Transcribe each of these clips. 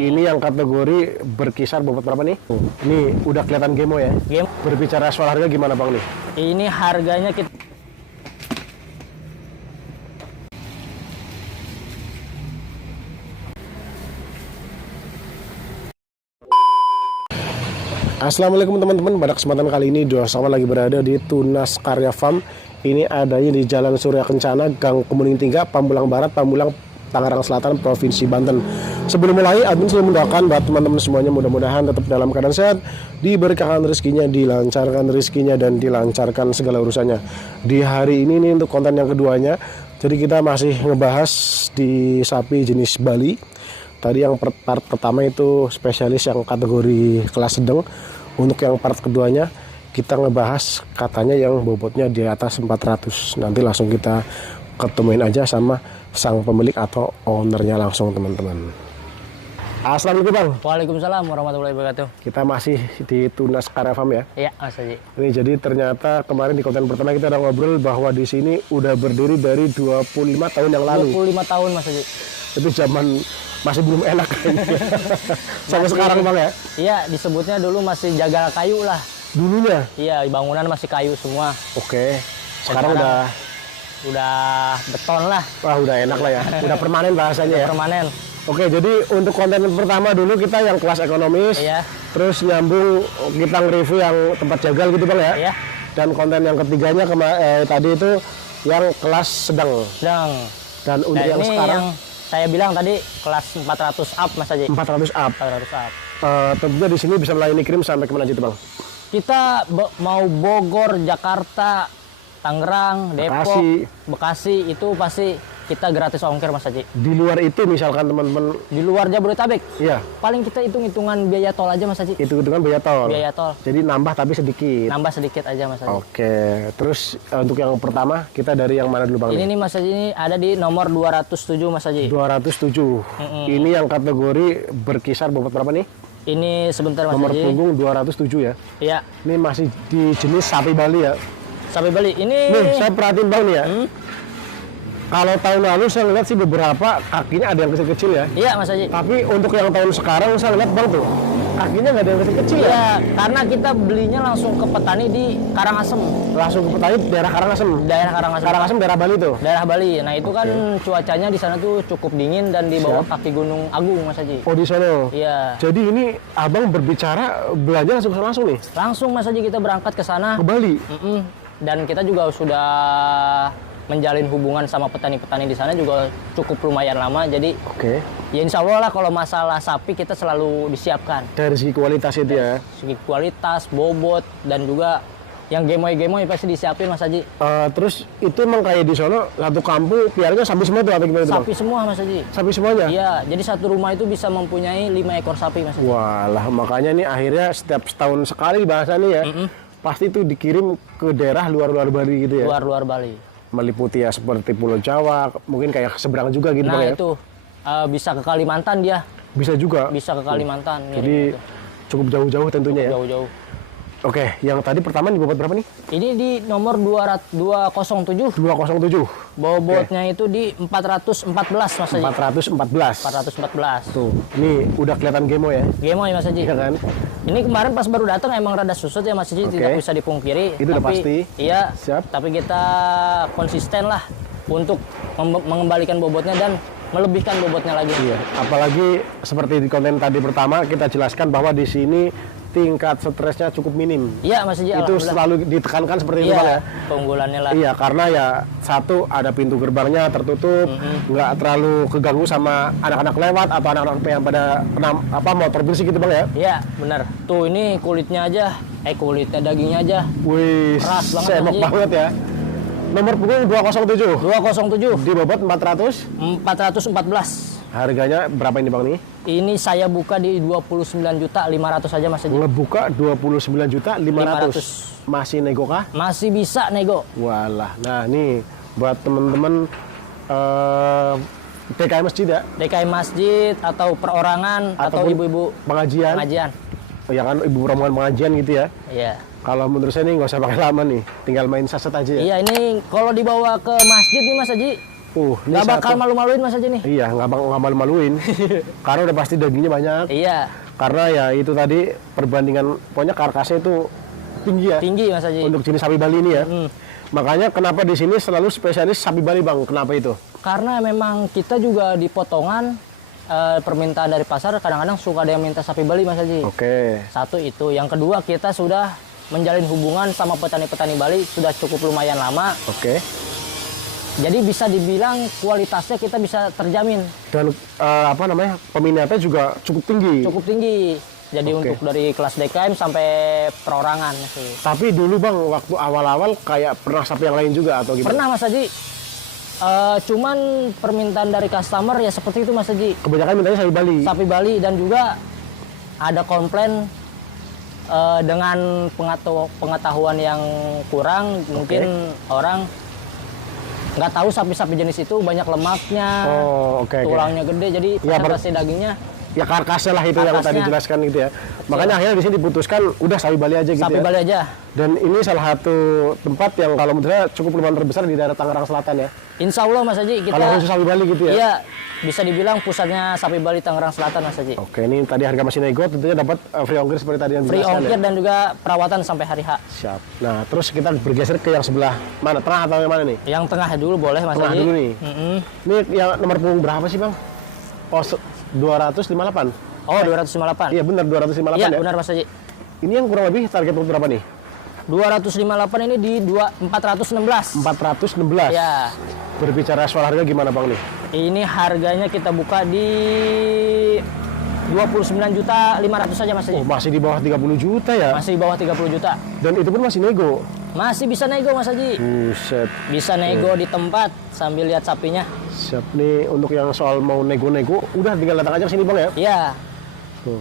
Ini yang kategori berkisar bobot berapa nih? Ini udah kelihatan Gemo ya? Game. Berbicara soal harga gimana Bang nih? Ini harganya kita Assalamualaikum teman-teman, pada kesempatan kali ini Dua Sama lagi berada di Tunas Karya Farm. Ini adanya di Jalan Surya Kencana, Gang Kemuning 3, Pamulang Barat, Pamulang, Tangerang Selatan, Provinsi Banten. Sebelum mulai, admin sudah mendoakan buat teman-teman semuanya mudah-mudahan tetap dalam keadaan sehat, diberkahan rezekinya, dilancarkan rezekinya, dan dilancarkan segala urusannya. Di hari ini nih untuk konten yang keduanya, jadi kita masih ngebahas di sapi jenis Bali. Tadi yang part pertama itu spesialis yang kategori kelas sedang. Untuk yang part keduanya kita ngebahas katanya yang bobotnya di atas 400. Nanti langsung kita ketemuin aja sama sang pemilik atau ownernya langsung teman-teman. Assalamualaikum Bang. Waalaikumsalam warahmatullahi wabarakatuh. Kita masih di Tunas Karya Farm ya. Iya, Mas Haji. Ini jadi ternyata kemarin di konten pertama kita udah ngobrol bahwa di sini udah berdiri dari 25 tahun yang lalu. 25 tahun Mas Haji. Itu zaman masih belum enak kayaknya. Sampai sekarang Bang ya? Iya, disebutnya dulu masih jagal kayu lah. Dulunya? Iya, bangunan masih kayu semua. Oke. Sekarang udah beton lah. wah udah enak lah ya. Udah permanen bahasanya ya. Permanen. Oke, jadi untuk konten pertama dulu kita yang kelas ekonomis. Iya. Terus nyambung kita nge-review yang tempat jagal gitu Bang ya. Iya. Dan konten yang ketiganya tadi itu yang kelas sedang. Sedang. Dan untuk Nah, yang ini sekarang yang saya bilang tadi kelas 400 up Mas Haji. 400 up. 400 up. Tentunya di sini bisa melayani kirim sampai kemana aja tuh Bang? Kita mau Bogor, Jakarta, Tangerang, Depok, Bekasi itu pasti kita gratis ongkir Mas Haji. Di luar itu misalkan teman-teman Di luar Jabodetabek, iya, paling kita hitung-hitungan biaya tol aja Mas Haji. itu hitungan biaya tol. Biaya tol. Jadi nambah tapi sedikit. Nambah sedikit aja Mas Haji. Oke, terus untuk yang pertama kita dari yang mana dulu Bang? Ini nih Mas Haji, ini ada di nomor 207 Mas Haji. 207. Ini yang kategori berkisar bobot berapa nih? Ini sebentar Mas Nomor Haji. punggung 207 ya. Iya, Ini masih di jenis sapi Bali ya. sampai Bali. Ini Nih, saya perhatiin Bang nih ya. Kalau tahun lalu saya lihat sih beberapa kakinya ada yang kecil-kecil ya. Iya Mas Haji. Tapi untuk yang tahun sekarang saya lihat Bang tuh kakinya nggak ada yang kecil-kecil ya. Iya, karena kita belinya langsung ke petani di Karangasem. Langsung ke petani daerah Karangasem. Daerah Karangasem. Karangasem daerah Bali tuh. Daerah Bali. Nah, itu kan cuacanya di sana tuh cukup dingin dan di bawah kaki Gunung Agung Mas Haji. Oh di sono. Iya. Jadi ini abang berbicara belanja langsung nih Langsung Mas Haji kita berangkat ke sana. ke Bali. Dan kita juga sudah menjalin hubungan sama petani-petani di sana juga cukup lumayan lama. Jadi Oke. ya insya Allah lah kalau masalah sapi kita selalu disiapkan. Dari segi kualitas itu ya. Segi kualitas, bobot, dan juga yang gemoy-gemoy pasti disiapin Mas Haji. Terus itu emang kayak di sono satu kampung piaranya sapi semua tuh apa gimana tuh Bang? Sapi semua Mas Haji. Sapi semuanya? Iya, jadi satu rumah itu bisa mempunyai 5 ekor sapi Mas Haji. Walah, makanya nih akhirnya setiap setahun sekali bahasanya ya. Pasti itu dikirim ke daerah luar-luar Bali gitu ya. Luar-luar Bali. Meliputi ya seperti Pulau Jawa, mungkin kayak seberang juga gitu Bang Nah ya. itu bisa ke Kalimantan dia, Bisa juga. bisa ke Kalimantan. Jadi cukup jauh-jauh tentunya ya. jauh-jauh. Oke, yang tadi pertama di bobot berapa nih? Ini di nomor 207. 207. Bobotnya itu di 414 Mas Haji. 414. 414. Tuh, ini udah kelihatan Gemo ya. Gemoy Mas Haji. Iya kan? Ini kemarin pas baru datang emang rada susut ya Mas Haji, tidak bisa dipungkiri. Itu udah pasti. Iya. Siap. Tapi kita konsisten lah untuk mengembalikan bobotnya dan melebihkan bobotnya lagi. Iya, apalagi seperti di konten tadi pertama kita jelaskan bahwa di sini tingkat stresnya cukup minim. Iya Mas Haji. Itu alhamdulillah. selalu ditekankan seperti itu Iya, Bang ya. keunggulannya lah. Iya, karena ya satu ada pintu gerbangnya tertutup, nggak terlalu keganggu sama anak-anak lewat atau anak-anak yang pada motor bersih gitu Bang ya. Iya, benar. Tuh ini kulitnya aja, dagingnya aja. Wih, Keras banget, semok Haji. banget ya. Nomor punggung 207. 207, Di bobot 400. 414. Harganya berapa ini Bang nih? Ini saya buka di 29.500.000 aja Mas Haji. Ngebuka 29.500.000. Masih nego kah? Masih bisa nego. Walah. Nah, nih buat temen-temen DKI masjid ya DKI masjid atau perorangan atau Ataupun ibu-ibu pengajian. pengajian. Ya kan ibu rombongan pengajian gitu ya. Iya. Kalau menurut saya nih nggak usah pakai lama nih, tinggal main saset aja ya. Iya, ini kalau dibawa ke masjid nih Mas Haji, Ini Nggak bakal satu. malu-maluin Mas Haji nih. Iya, nggak malu-maluin. Karena udah pasti dagingnya banyak. Iya, Karena ya itu tadi perbandingan, pokoknya karkasnya itu tinggi ya. tinggi Mas Haji. Untuk jenis sapi Bali ini ya. Mm. Makanya kenapa di sini selalu spesialis sapi Bali Bang? Kenapa itu? Karena memang kita juga di potongan permintaan dari pasar kadang-kadang suka ada yang minta sapi Bali Mas Haji. Oke. Satu itu, yang kedua kita sudah menjalin hubungan sama petani-petani Bali sudah cukup lumayan lama. Oke. Jadi bisa dibilang kualitasnya kita bisa terjamin Dan apa namanya, peminatnya juga cukup tinggi. cukup tinggi. Jadi Oke. untuk dari kelas DKM sampai perorangan sih. Tapi dulu Bang, waktu awal-awal kayak pernah sapi yang lain juga atau gimana? Pernah Mas Haji. Cuman permintaan dari customer ya seperti itu Mas Haji. Kebanyakan mintanya sapi Bali. Sapi Bali dan juga ada komplain dengan pengetahuan yang kurang, mungkin orang nggak tahu sapi-sapi jenis itu banyak lemaknya, Oh, oke. tulangnya gede, jadi Ya, presentasi dagingnya Ya karkasnya lah itu yang tadi Karkasnya. jelaskan gitu ya. Makanya akhirnya di sini diputuskan udah sapi Bali aja gitu sapi ya. Bali aja. Dan ini salah satu tempat yang kalau menurut saya cukup lumayan terbesar di daerah Tangerang Selatan ya. Insya Allah Mas Haji kita Kalau khusus sapi Bali gitu ya. iya bisa dibilang pusatnya sapi Bali Tangerang Selatan Mas Haji. Oke, ini tadi harga masih nego, tentunya dapat free ongkir seperti tadi yang Free dijelaskan ongkir ya. dan juga perawatan sampai hari H. Siap. Nah, terus kita bergeser ke yang sebelah mana? Tengah atau yang mana nih? Yang tengah dulu boleh Mas Tengah Haji. dulu nih. Mm-mm. Ini yang nomor punggung berapa sih Bang? Oh, 258. Oh 258. Iya benar 258 Iya ya. benar Mas Haji. Ini yang kurang lebih target untuk berapa nih? 258 ini di 416. 416. Ya. Berbicara soal harga gimana Bang nih? Ini harganya kita buka di 29.500.000 saja Mas Haji. Oh, masih di bawah 30 juta ya. Masih di bawah 30 juta. Dan itu pun masih nego. Masih bisa nego Mas Haji. Buset. Bisa nego di tempat sambil lihat sapinya. Siap nih untuk yang soal mau nego-nego, udah tinggal datang aja ke sini Bang ya. Iya. Tuh.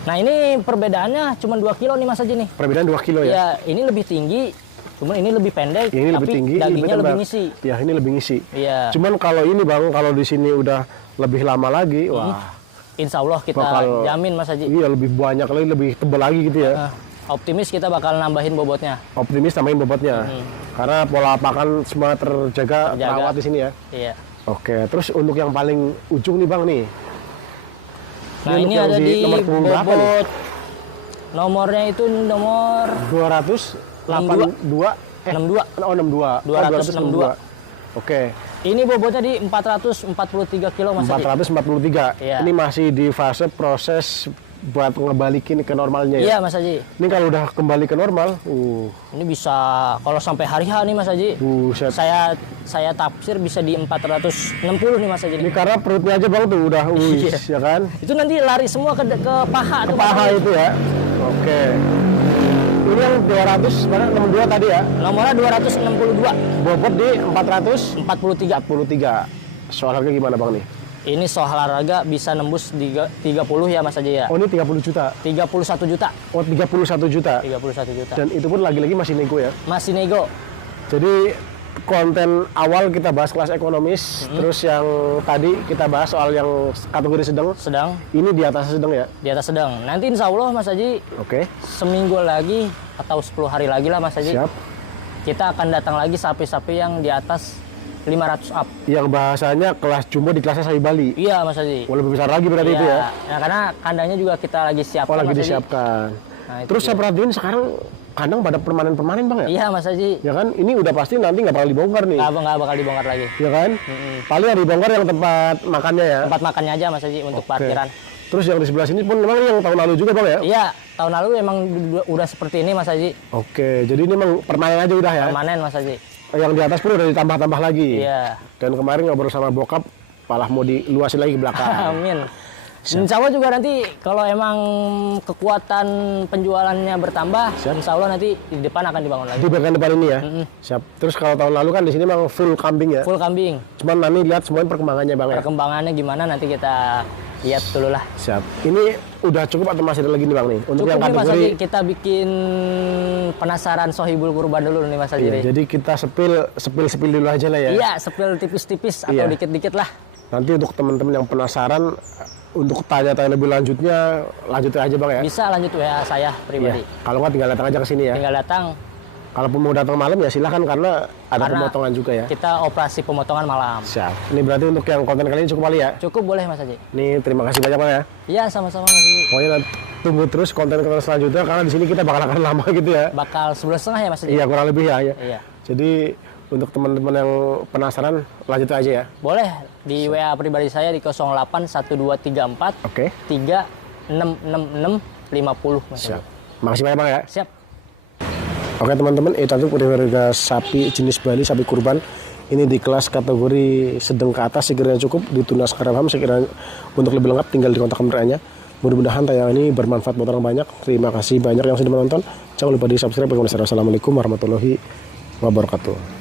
Nah ini perbedaannya cuma 2 kilo nih Mas Haji nih. Perbedaan 2 kilo ya. Ya ini lebih tinggi, cuman ini lebih pendek, Ini tapi lebih tinggi, ini dagingnya lebih tebal. ngisi. Ya, ini lebih ngisi. Iya. Cuman kalau ini Bang, kalau di sini udah lebih lama lagi, wah, Insya Allah kita Bakal- jamin Mas Haji. iya lebih banyak lagi, lebih tebal lagi gitu ya. Optimis kita bakal nambahin bobotnya. Optimis tambahin bobotnya. Karena pola pakan semua terjaga, Terjaga. terawat di sini ya. Iya. Oke, terus untuk yang paling ujung nih Bang nih. Nah Ini ini untuk yang ada di di nomor punggung berapa nih? bobot. Nomornya itu nomor 282 62. Oh 62. 262. Oke, Ini bobotnya di 443 kilo Mas Haji. 443. Iya. Ini masih di fase proses buat ngebalikin ke normalnya ya. Iya Mas Haji. Ini kalau udah kembali ke normal, Ini bisa kalau sampai hari H nih Mas Haji. buset. Saya tafsir bisa di 460 nih Mas Haji. Ini karena perutnya aja Bang tuh udah Iya. ya kan? Itu nanti lari semua ke paha tuh. Mas Paha Haji. itu ya. Oke. Ini yang 200 mana 62 tadi ya. Nomornya 262. Bobot di 443. 43. Soal harga gimana Bang nih? Ini soal olahraga bisa nembus di 30 ya Mas Haji ya. Oh, ini 30 juta. 31 juta. Oh, 31 juta. 31 juta. Dan itu pun lagi-lagi masih nego ya. Masih nego. Jadi konten awal kita bahas kelas ekonomis, terus yang tadi kita bahas soal yang kategori sedang, Sedang ini di atas sedang ya. di atas sedang. Nanti insya Allah Mas Haji Oke, seminggu lagi atau 10 hari lagi lah Mas Haji. siap. Kita akan datang lagi sapi-sapi yang di atas 500 up. Yang bahasanya kelas jumbo di kelasnya sapi Bali. Iya Mas Haji. Oh, lebih besar lagi berarti itu ya. Nah, karena kandangnya juga kita lagi siapkan. Oh, lagi Mas Haji. disiapkan. Nah, itu Terus dia. saya perhatiin sekarang kandang pada permanen-permanen Bang ya. Iya Mas Haji. Ya kan, ini udah pasti nanti nggak bakal dibongkar nih. Nggak bakal dibongkar lagi. Ya kan? Paling yang dibongkar yang tempat makannya ya. Tempat makannya aja Mas Haji untuk Oke. parkiran. Terus yang di sebelah sini pun memang yang tahun lalu juga Bang ya. Iya, tahun lalu emang udah seperti ini Mas Haji. Oke, jadi ini memang permanen aja udah ya. Permanen Mas Haji. Yang di atas pun udah ditambah-tambah lagi. Iya. Dan kemarin ngobrol sama bokap, malah mau diluasin lagi ke belakang. Amin. Insya Allah juga nanti kalau emang kekuatan penjualannya bertambah, insya Allah nanti di depan akan dibangun lagi. Di bagian depan ini ya. Siap. Terus kalau tahun lalu kan di sini memang full kambing ya. Full kambing. Cuman nanti lihat semuanya perkembangannya Bang ya. Perkembangannya gimana nanti kita lihat dulu lah. Siap. Ini udah cukup atau masih ada lagi nih Bang nih? Untuk Cukup yang nih Mas kategori Haji, kita bikin penasaran Sohibul Kurban dulu nih Mas Haji. Iya, nih. jadi kita sepil dulu aja lah ya. Iya, sepil tipis-tipis atau Iya. dikit-dikit lah. Nanti untuk teman-teman yang penasaran untuk tanya-tanya lebih lanjutnya, lanjutin aja Bang ya. Bisa lanjut WA saya Iya. pribadi. Kalau nggak tinggal datang aja ke sini ya. Tinggal datang, Kalaupun mau datang malam ya silahkan karena ada Karena pemotongan juga ya. Kita operasi pemotongan malam. Siap. Ini berarti untuk yang konten kali ini cukup kali ya. Cukup boleh Mas Haji. Ini terima kasih banyak Mas ya. Iya sama-sama Mas Haji. Pokoknya nanti tunggu terus konten-konten selanjutnya karena di sini kita bakal akan lama gitu ya. Bakal 11,5 ya Mas Haji. Iya kurang lebih ya. Iya. Jadi untuk teman-teman yang penasaran lanjut aja ya. Boleh di WA pribadi saya di 081234 Oke. 3666 50 Mas Siap. Haji. Makasih banyak Bang ya. Siap. Oke teman-teman, itu untuk harga sapi jenis Bali, sapi kurban. Ini di kelas kategori sedang ke atas sekiranya cukup di Tunas Karya Farm. Sekiranya untuk lebih lengkap tinggal di kontak kameranya. Mudah-mudahan tayangan ini bermanfaat buat orang banyak. Terima kasih banyak yang sudah menonton. Jangan lupa di subscribe. Assalamualaikum warahmatullahi wabarakatuh.